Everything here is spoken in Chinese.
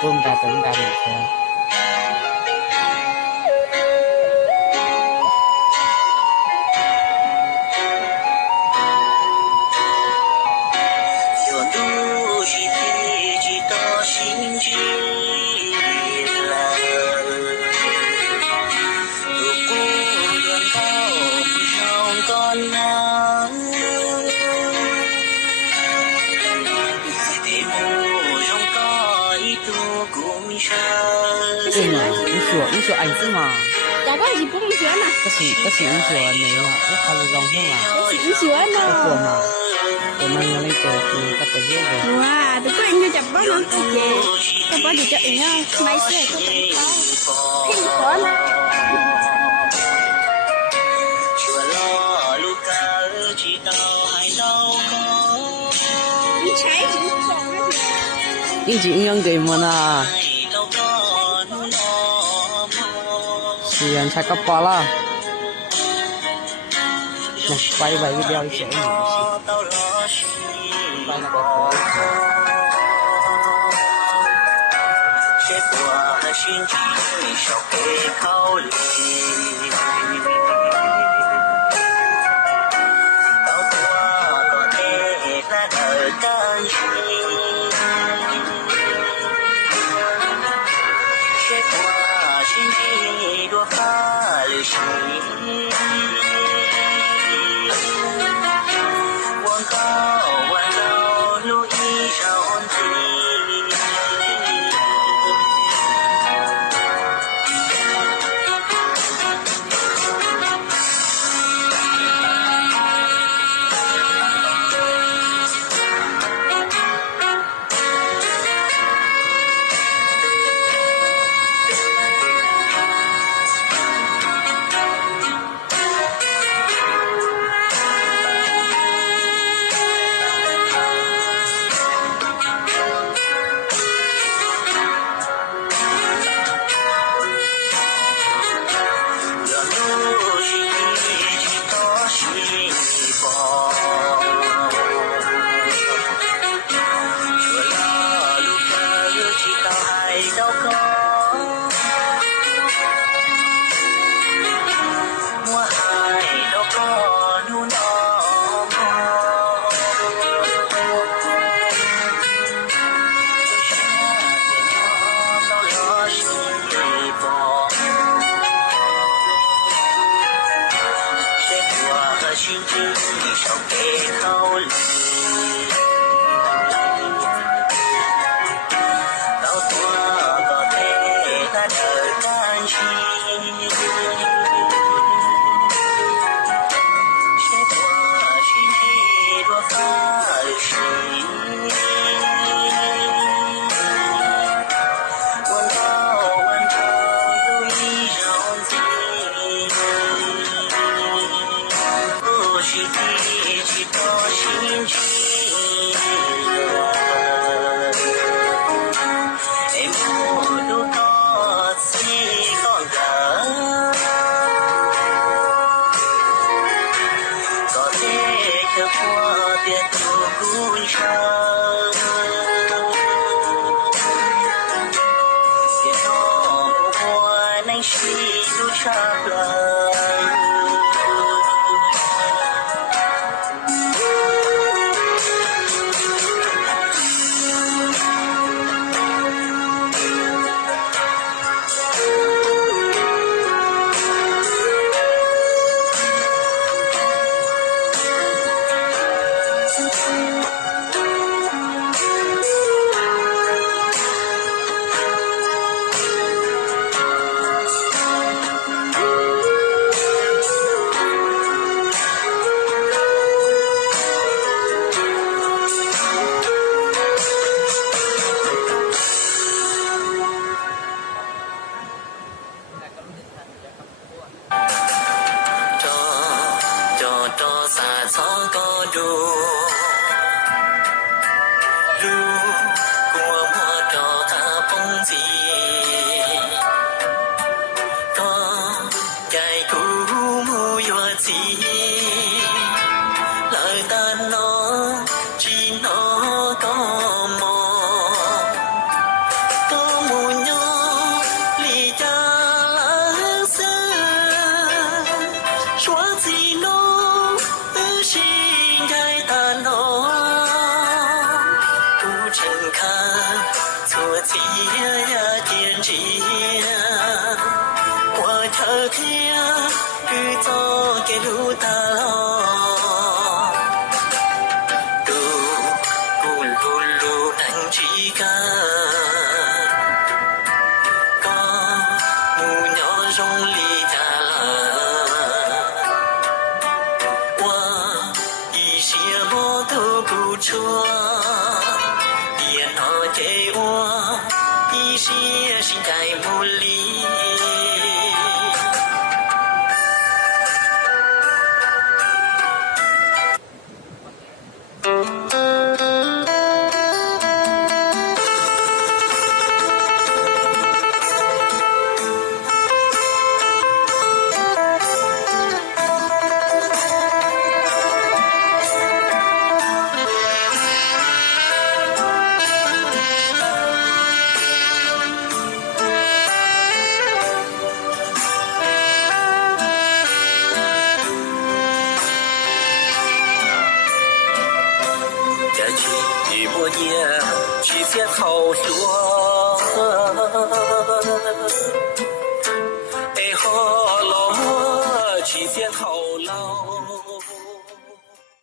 pun datang dari itu. 对嘛？你说俺是嘛？大概是不喜欢嘛？这是你说没有？这还是容易嘛？你喜欢不过嘛？嘛，我们原来就是个这个。哇，不过人家讲包呢，姐，这包就叫人家买水，拼团。你才几种？你就应用给么呢？是人才个包了。那拜拜一条线，拜那个包。心机少给考虑，到多个的那个感情，谁挂心机多发了心，往高路一上进。心机少给考虑，到多个陪他的感情，谁多心机多发了心，问到有一种情。是第几个心情？哎，不如各自讲人，各自去过别度故乡，别弄我能心如茶凉。qua thơ kia cứ cho cái lũ ta lo đủ buồn buồn lũ nắng chỉ ca có mù nhỏ rong ly ta la qua y xia mô tô cụ chua tiền nó chế qua y xia xin cài mù ly chỉ mua nhia chỉ biết hậu lúa ai họ lo chỉ biết hậu lâu